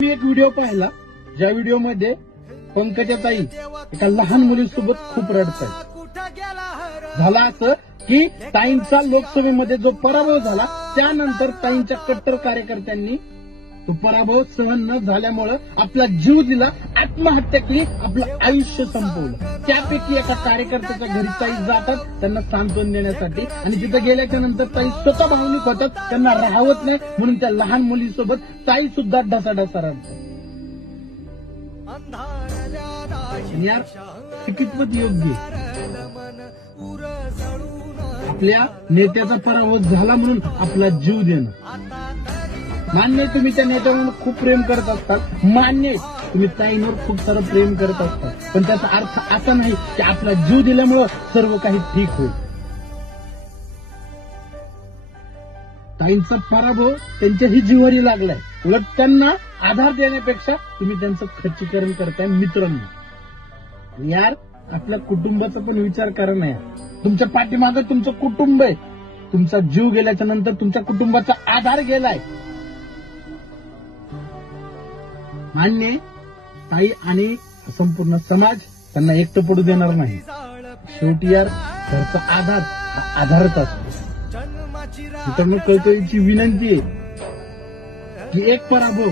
मी एक व्हिडिओ पाहिला, ज्या व्हिडिओमध्ये पंकजाताई एका लहान मुलीसोबत खूप रडतायत। झाला असं की ताईंचा लोकसभेमध्ये जो पराभव झाला त्यानंतर ताईंच्या कट्टर कार्यकर्त्यांनी तो पराभव सहन न झाल्यामुळे आपला जीव दिला, आत्महत्या केली, आपलं आयुष्य संपवलं। त्यापैकी एका कार्यकर्त्याच्या घरी ताई जातात त्यांना सांत्वन देण्यासाठी, आणि तिथे गेल्याच्या नंतर ताई स्वतः भावनिक होतात, त्यांना राहवत नाही म्हणून त्या लहान मुलीसोबत ताई सुद्धा ढसाढसा रडतात। यार हे कितपत योग्य? आपल्या नेत्याचा पराभव झाला म्हणून आपला जीव देणं मान्य, तुम्ही त्या नेत्यावर खूप प्रेम करत असतात, मान्य तुम्ही ताईंवर खूप सारं प्रेम करत असतात, पण त्याचा अर्थ असा नाही की आपला जीव दिल्यामुळं सर्व काही ठीक होईल। ताईंचा पराभव त्यांच्याही जीवारी लागलाय, उलट त्यांना आधार देण्यापेक्षा तुम्ही त्यांचं खच्चीकरण करताय। मित्रांनो यार, आपल्या कुटुंबाचा पण विचार करा ना यार, तुमच्या पाठीमागं तुमचं कुटुंब आहे, तुमचा जीव गेल्याच्या नंतर तुमच्या कुटुंबाचा आधार गेलाय। मान्य ताई आणि संपूर्ण समाज त्यांना एकटं पडू देणार नाही, शेवटी यार घरचा आधार हा आधारच असतो। मित्रांनो कळकळीची विनंती आहे की एक पराभव